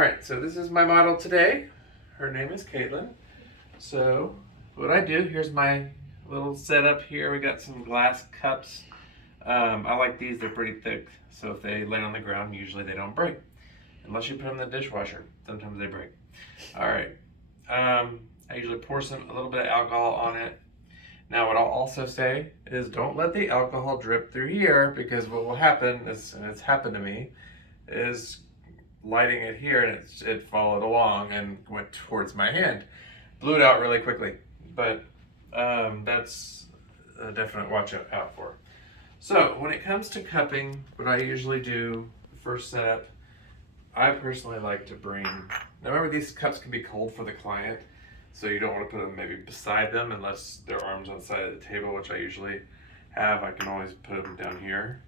Alright, so this is my model today. Her name is Caitlin. So what I do, here's my little setup here. We got some glass cups. I like these, they're pretty thick, so if they lay on the ground, usually they don't break. Unless you put them in the dishwasher, sometimes they break. Alright, I usually pour a little bit of alcohol on it. Now what I'll also say is don't let the alcohol drip through here, because what will happen is, and it's happened to me, is lighting it here and it followed along and went towards my hand. Blew it out really quickly, but that's a definite watch out for. So when it comes to cupping, what I usually do, first setup, I personally like to bring, now remember these cups can be cold for the client, so you don't want to put them maybe beside them unless their arms on the side of the table, which I usually have. I can always put them down here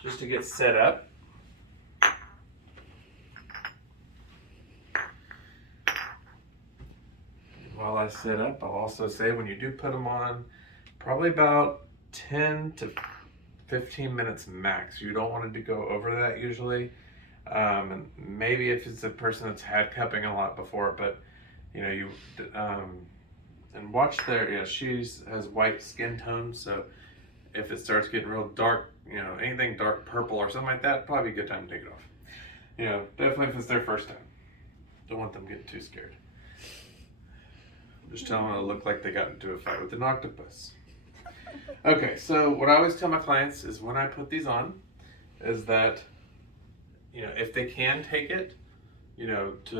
just to get set up. While I set up, I'll also say when you do put them on, probably about 10 to 15 minutes max. You don't want it to go over that usually. And maybe if it's a person that's had cupping a lot before, but you know, and watch there, she has white skin tone, so if it starts getting real dark, anything dark purple or something like that, probably a good time to take it off. Definitely if it's their first time. Don't want them getting too scared. Just tell them it'll look like they got into a fight with an octopus. Okay, so what I always tell my clients is when I put these on, is that, if they can take it, if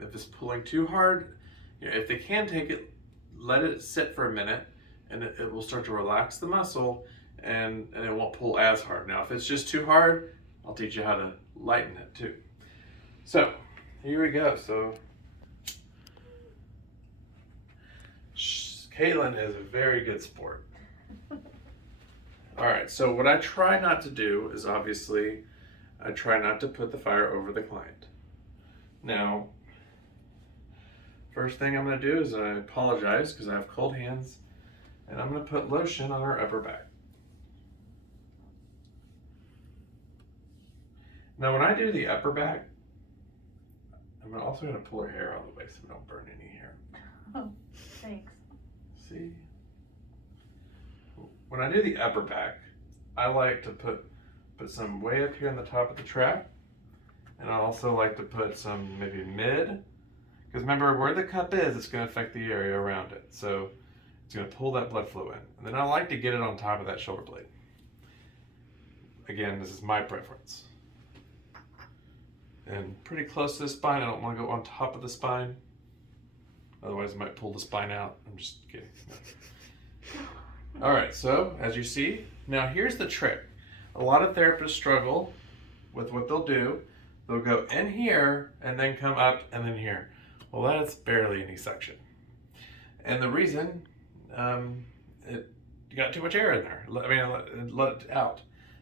it's pulling too hard, if they can take it, let it sit for a minute, and it will start to relax the muscle, and it won't pull as hard. Now, if it's just too hard, I'll teach you how to lighten it too. So, here we go. So, Caitlin is a very good sport. All right, so what I try not to do is obviously, I try not to put the fire over the client. Now, first thing I'm gonna do is I apologize because I have cold hands, and I'm gonna put lotion on her upper back. Now when I do the upper back, I'm also gonna pull her hair out of the way so we don't burn any hair. Oh, thanks. See? When I do the upper back, I like to put some way up here on the top of the trap, and I also like to put some maybe mid, because remember where the cup is, it's going to affect the area around it, so it's going to pull that blood flow in. And then I like to get it on top of that shoulder blade. Again, this is my preference. And pretty close to the spine. I don't want to go on top of the spine, otherwise it might pull the spine out. I'm just kidding. All right, so as you see, now here's the trick. A lot of therapists struggle with what they'll do. They'll go in here and then come up and then here. Well, that's barely any suction. And the reason, you got too much air in there. Let it out.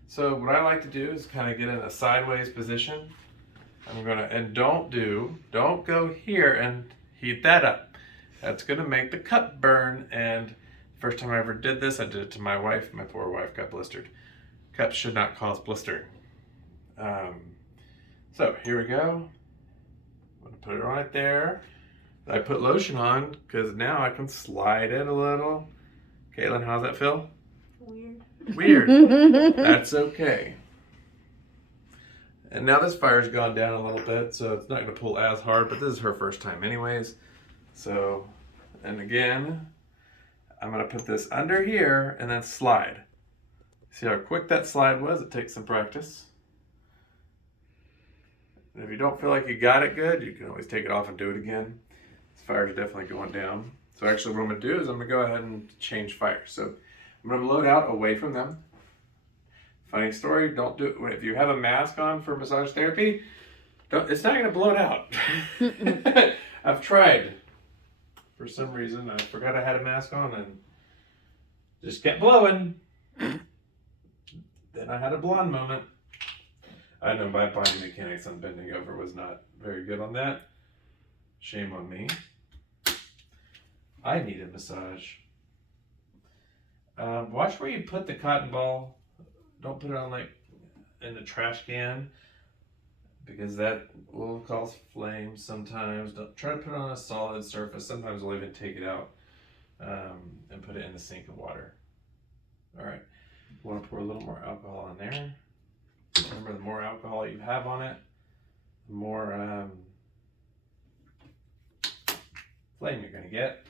So what I like to do is kind of get in a sideways position. And don't go here and heat that up. That's gonna make the cup burn, and first time I ever did this, I did it to my wife. My poor wife got blistered. Cups should not cause blistering. So here we go. I'm gonna put it right there. I put lotion on because now I can slide it a little. Caitlin, how's that feel? Weird. That's okay. And now this fire's gone down a little bit, so it's not gonna pull as hard, but this is her first time anyways. So, and again, I'm gonna put this under here and then slide. See how quick that slide was? It takes some practice. And if you don't feel like you got it good, you can always take it off and do it again. This fire is definitely going down. So actually what I'm gonna do is I'm gonna go ahead and change fire. So I'm gonna load out away from them. Funny story, don't do it. If you have a mask on for massage therapy, it's not gonna blow it out. I've tried. For some reason, I forgot I had a mask on and just kept blowing. Then I had a blonde moment. I know my body mechanics on bending over was not very good on that. Shame on me. I need a massage. Watch where you put the cotton ball. Don't put it on in the trash can. because that will cause flames sometimes. Don't try to put it on a solid surface. Sometimes we'll even take it out and put it in the sink of water. All right, want to pour a little more alcohol in there. Remember, the more alcohol you have on it, the more flame you're going to get.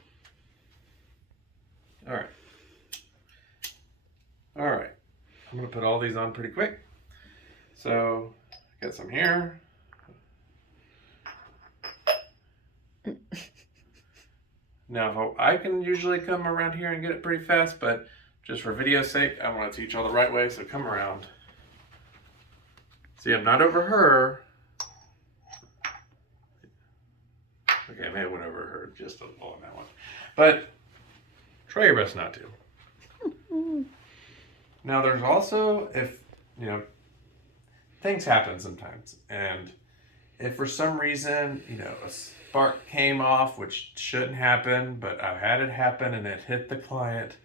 All right. All right. I'm going to put all these on pretty quick. So, got some here. Now, I can usually come around here and get it pretty fast, but just for video's sake, I want to teach y'all the right way, so come around. See, I'm not over her. Okay, I may have went over her just a little on that one. But try your best not to. Now, there's also, if, things happen sometimes. And if for some reason, a spark came off, which shouldn't happen, but I've had it happen and it hit the client,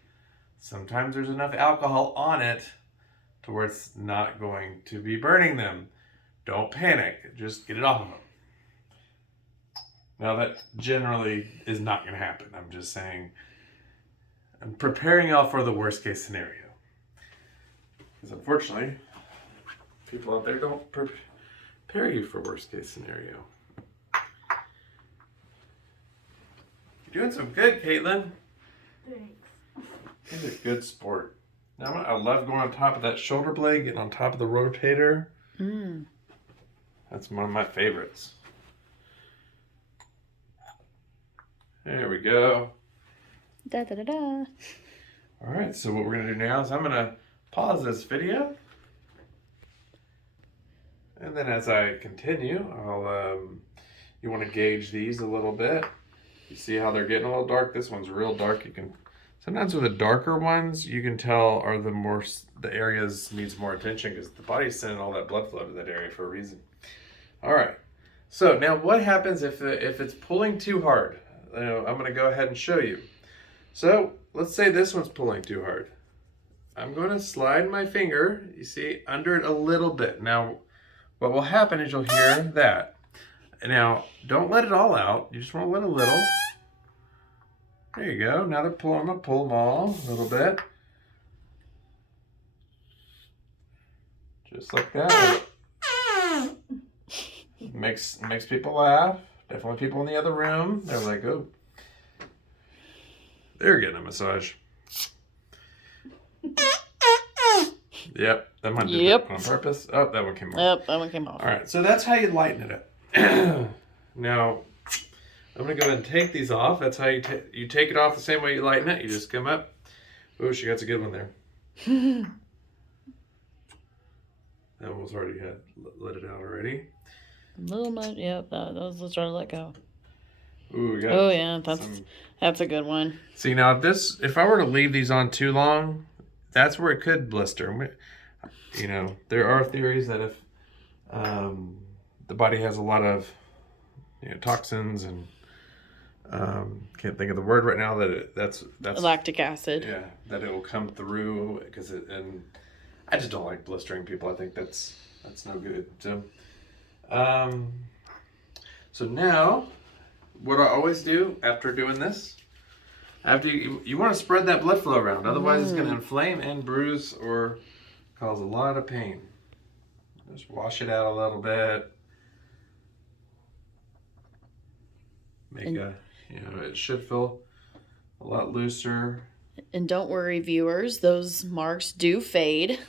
sometimes there's enough alcohol on it to where it's not going to be burning them. Don't panic. Just get it off of them. Now, that generally is not going to happen. I'm just saying, I'm preparing y'all for the worst case scenario. Because unfortunately, people out there don't prepare you for worst case scenario. You're doing some good, Caitlin. Thanks. You're a good sport. Now, I love going on top of that shoulder blade, getting on top of the rotator. That's one of my favorites. There we go. Da da da da. All right, so what we're going to do now is I'm going to pause this video. And then as I continue, you want to gauge these a little bit. You see how they're getting a little dark? This one's real dark. Sometimes with the darker ones, you can tell are the areas needs more attention because the body's sending all that blood flow to that area for a reason. All right. So now what happens if it's pulling too hard? I'm going to go ahead and show you. So let's say this one's pulling too hard. I'm going to slide my finger, you see, under it a little bit. Now, what will happen is you'll hear that. Now, don't let it all out. You just want to let a little. There you go. Now they're pulling. I'm going to pull them all a little bit. Just like that. Makes people laugh. Definitely people in the other room. They're like, oh. They're getting a massage. Yep, that one did that on purpose. Oh, that one came off. Yep, that one came off. All right, so that's how you lighten it up. Now, I'm going to go ahead and take these off. That's how you take it off the same way you lighten it. You just come up. Oh, she got a good one there. That one was already had let it out already. A little much. Yep, that was trying to let go. Ooh, we got Oh yeah, that's a good one. See, now if I were to leave these on too long, that's where it could blister. There are theories that if the body has a lot of toxins and can't think of the word right now, that's lactic acid. Yeah, that it will come through and I just don't like blistering people. I think that's no good. So now, what I always do after doing this, you want to spread that blood flow around. Otherwise, it's going to inflame and bruise or cause a lot of pain. Just wash it out a little bit. It should feel a lot looser. And don't worry, viewers, those marks do fade.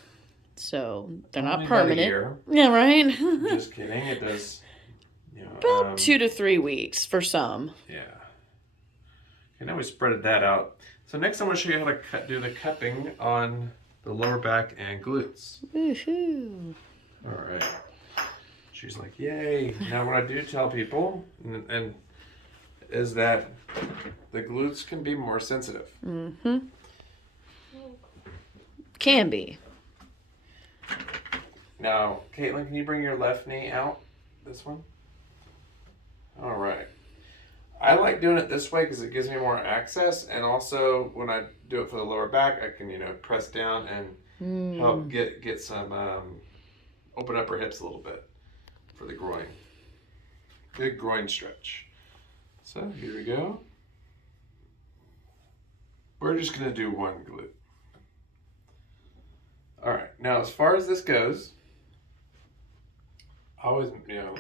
So they're not Only about a permanent. year. Yeah, right? Just kidding. It does. About 2 to 3 weeks for some. Yeah. Okay, now we spreaded that out. So next I'm going to show you how to do the cupping on the lower back and glutes. Woohoo! All right. She's like, yay. Now what I do tell people and is that the glutes can be more sensitive. Mm-hmm. Can be. Now, Caitlin, can you bring your left knee out? This one? All right. I like doing it this way because it gives me more access, and also when I do it for the lower back, I can press down and help get some open up her hips a little bit. for the groin. Big groin stretch. So here we go. We're just gonna do one glute. All right, now as far as this goes, always,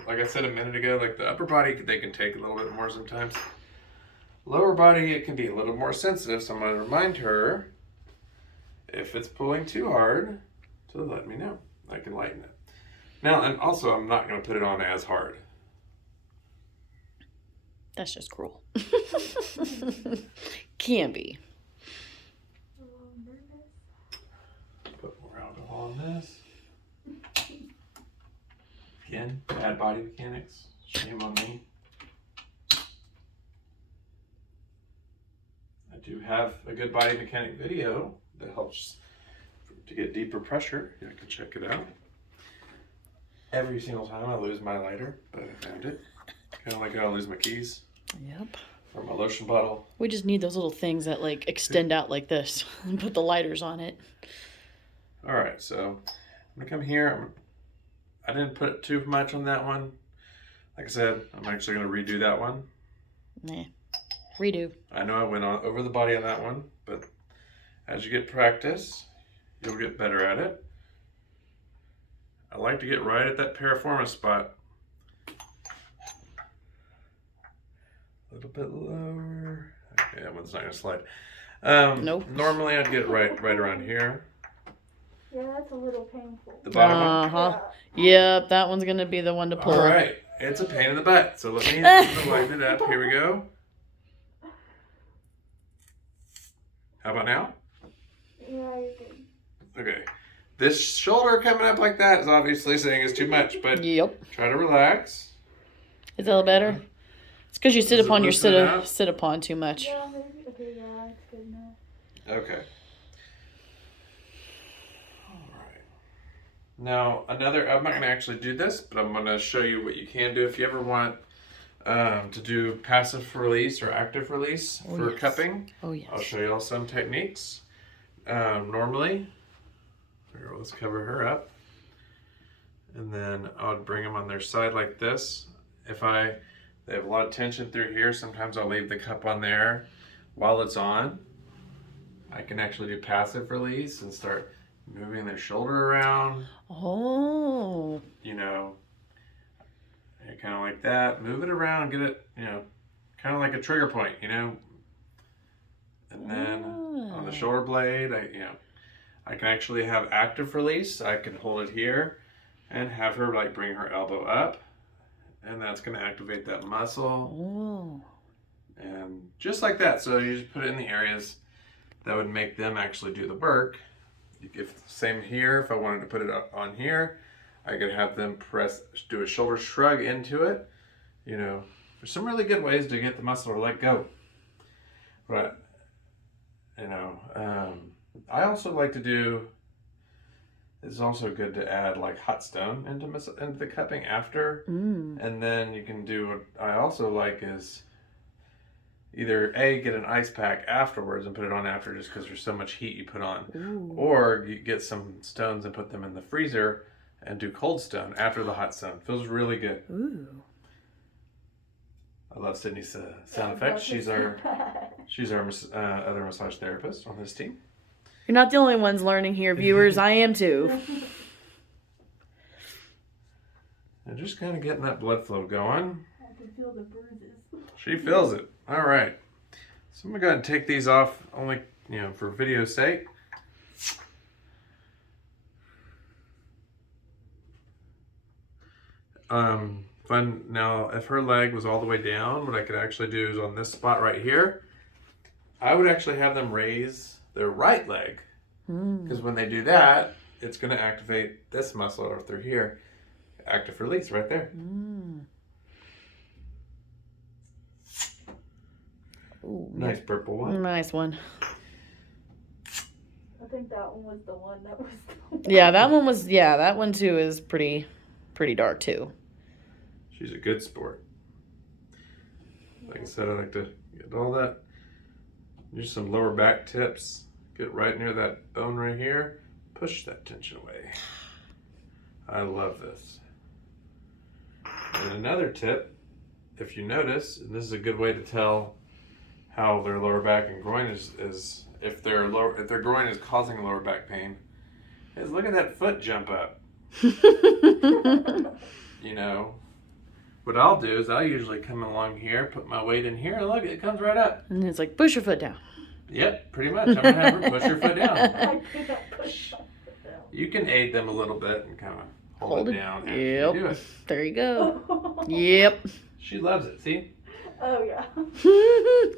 like I said a minute ago, like the upper body, they can take a little bit more sometimes. Lower body, it can be a little more sensitive, so I'm gonna remind her if it's pulling too hard to let me know. I can lighten it. Now, and also I'm not gonna put it on as hard. That's just cruel. Can be. Put more alcohol in this. Again, bad body mechanics. Shame on me. I do have a good body mechanic video that helps to get deeper pressure. You can check it out. Every single time I lose my lighter, but I found it. Kind of like how I lose my keys. Yep. Or my lotion bottle. We just need those little things that like extend out like this and put the lighters on it. All right, so I'm gonna come here. I didn't put too much on that one. Like I said, I'm actually gonna redo that one. Nah. Redo. I know I went over the body on that one, but as you get practice, you'll get better at it. I like to get right at that piriformis spot. A little bit lower. Okay, that one's not gonna slide. Nope. Normally I'd get it right around here. Yeah, that's a little painful. The bottom one. Uh-huh. Yep, that one's gonna be the one to pull. All right, it's a pain in the butt. So let me lighten it up. Here we go. How about now? Yeah, you're good. Okay. This shoulder coming up like that is obviously saying it's too much, but Yep. try to relax. Is that a little better? It's because you sit Does it upon your loosen it up? sit upon too much. Yeah, maybe. Okay, yeah, it's good enough. Okay. All right. Now, I'm not going to actually do this, but I'm going to show you what you can do if you ever want to do passive release or active release for yes. cupping. Oh, yes. I'll show you all some techniques. Normally, here, let's cover her up. And then I would bring them on their side like this. If they have a lot of tension through here, sometimes I'll leave the cup on there while it's on. I can actually do passive release and start moving their shoulder around. Oh. Kind of like that. Move it around, get it, kind of like a trigger point, And then on the shoulder blade, I can actually have active release. I can hold it here and have her like bring her elbow up, and that's going to activate that muscle. Oh. And just like that. So you just put it in the areas that would make them actually do the work. Same here, if I wanted to put it up on here, I could have them do a shoulder shrug into it. There's some really good ways to get the muscle to let go. But, I also like to do, it's also good to add like hot stone into the cupping after. And then you can do what I also like is either get an ice pack afterwards and put it on after just because there's so much heat you put on. Ooh. Or you get some stones and put them in the freezer and do cold stone after the hot stone. Feels really good. Ooh. I love Sydney's sound effects. She's our other massage therapist on this team. You're not the only ones learning here, viewers. I am too. And just kind of getting that blood flow going. I can feel the bruises. She feels it. All right. So I'm going to go ahead and take these off only, for video's sake. Now, if her leg was all the way down, what I could actually do is on this spot right here, I would actually have them raise their right leg. Because when they do that, it's going to activate this muscle over through here. Active release right there. Ooh, Nice purple one. Nice one. I think that one was the one that was the one. Yeah, that one was, that one too is pretty dark too. She's a good sport. Like I said, I like to get all that. Use some lower back tips. Get right near that bone right here. Push that tension away. I love this. And another tip, if you notice, and this is a good way to tell how their lower back and groin is if their groin is causing lower back pain, is look at that foot jump up. You know, what I'll do is I'll usually come along here, put my weight in here, and look, it comes right up. And it's like, push your foot down. Yep, pretty much. I'm going to have her push her foot down. I could not push my foot down. You can aid them a little bit and kind of hold it down after Yep. you do it. There you go. Yep. She loves it, see? Oh, yeah.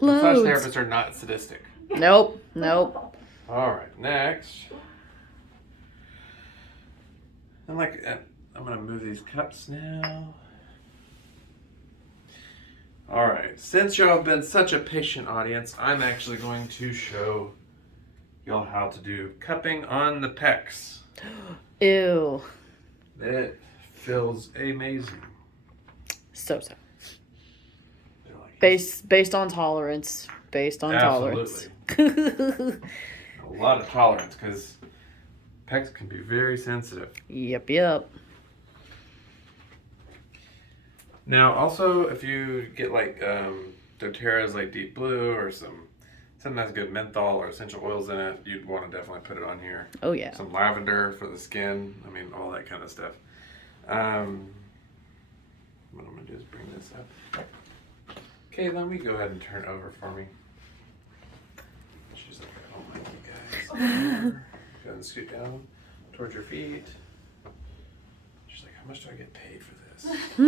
Massage Loads. therapists are not sadistic. Nope. All right, next. I'm going to move these cups now. All right, since y'all have been such a patient audience, I'm actually going to show y'all how to do cupping on the pecs. Ew. It feels amazing. So. They're like, Based on tolerance. Based on tolerance. a lot of tolerance because pecs can be very sensitive. Yep. Now, also, if you get like doTERRA's like Deep Blue or something that's good menthol or essential oils in it, you'd want to definitely put it on here. Oh, yeah. Some lavender for the skin. I mean, all that kind of stuff. What I'm going to do is bring this up. Okay, let me go ahead and turn over for me. She's like, oh my God, guys. Go ahead and scoot down towards your feet. She's like, how much do I get paid for this? All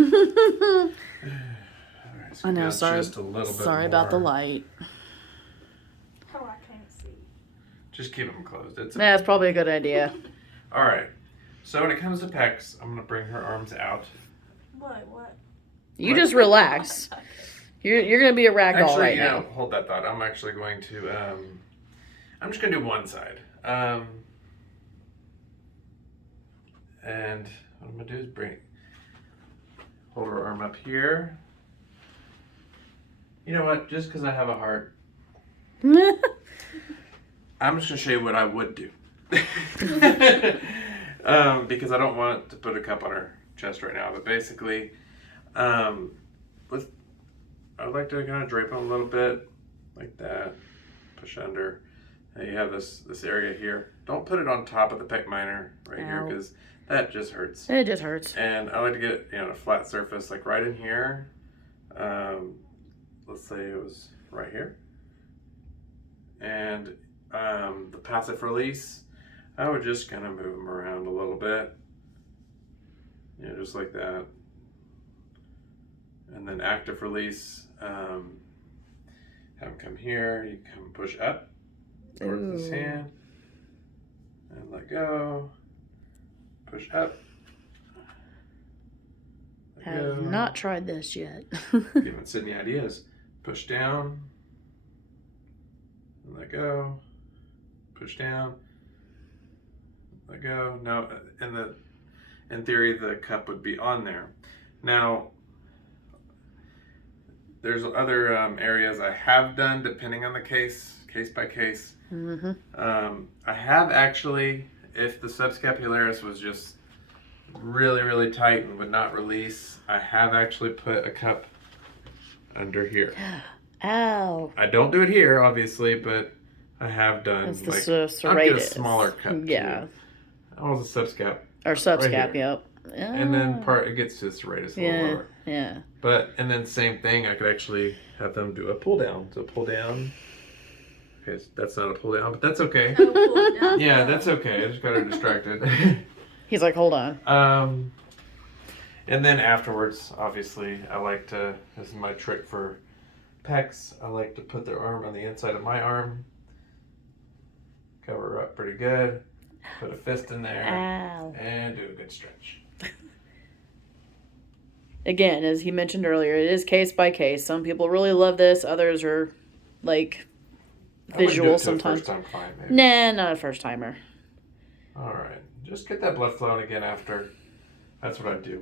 right, I know, sorry. Just a little bit Sorry about the light. Oh, I can't see. Just keep them closed. That's probably a good idea. All right. So when it comes to pecs, I'm gonna bring her arms out. What? You just relax. You're gonna be a rag doll right now. Hold that thought. I'm actually going to. I'm just gonna do one side. And what I'm gonna do is hold her arm up here. You know what? Just because I have a heart, I'm just gonna show you what I would do. Because I don't want to put a cup on her chest right now. But basically, I'd like to kind of drape them a little bit, like that. Push under. And you have this area here. Don't put it on top of the pec minor right here, because that just hurts. It just hurts. And I like to get it, a flat surface, like right in here. Let's say it was right here. And the passive release, I would just kind of move them around a little bit. Just like that. And then active release, have them come here. You come push up towards this hand. And let go. Push up. Have not tried this yet. Giving Sydney ideas. Push down. And let go. Push down. Let go. Now, in theory, the cup would be on there. Now, there's other areas I have done depending on the case by case. Mm-hmm. I have actually, if the subscapularis was just really, really tight and would not release, I have actually put a cup under here. Ow. I don't do it here, obviously, but I have done. It's the I'll get a serratus. smaller cup. Yeah. Too. Oh, it's a subscap. Or subscap, Right here. yep. And then it gets to the serratus a little lower. Yeah. And then same thing, I could actually have them do a pull down. So pull down. Okay, that's not a pull down, but that's okay. Oh, pull it down. Yeah, that's okay. I just got her distracted. He's like, hold on. And then afterwards, obviously, this is my trick for pecs. I like to put their arm on the inside of my arm. Cover her up pretty good. Put a fist in there. Ow. And do a good stretch. Again, as he mentioned earlier, it is case by case. Some people really love this. Others are like visual sometimes. First time client, maybe. Nah, not a first timer. All right. Just get that blood flowing again after. That's what I do.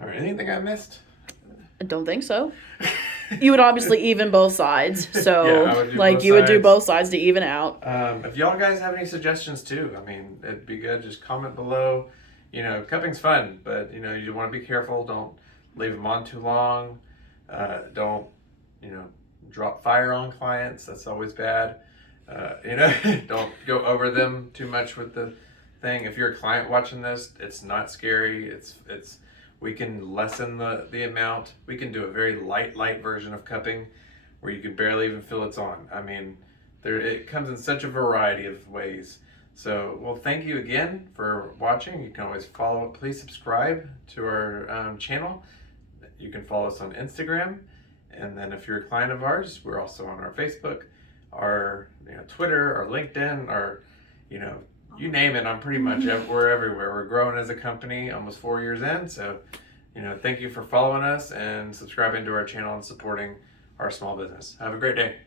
All right. Anything I missed? I don't think so. You would obviously even both sides. So, Yeah, I would do both you would do sides. both sides to even out. If y'all guys have any suggestions too, I mean, it'd be good. Just comment below. you know, cupping's fun, but you know, you want to be careful. Don't leave them on too long. Don't, you know, drop fire on clients. That's always bad. You know, don't go over them too much with the thing. If you're a client watching this, it's not scary. It's we can lessen the amount. We can do a very light version of cupping where you can barely even feel it's on. I mean, it comes in such a variety of ways. So, well, thank you again for watching. You can always follow. Please subscribe to our channel. You can follow us on Instagram, and then if you're a client of ours, we're also on our Facebook, our Twitter, our LinkedIn, our you name it. I'm pretty much we're everywhere. We're growing as a company, almost 4 years in. So, thank you for following us and subscribing to our channel and supporting our small business. Have a great day.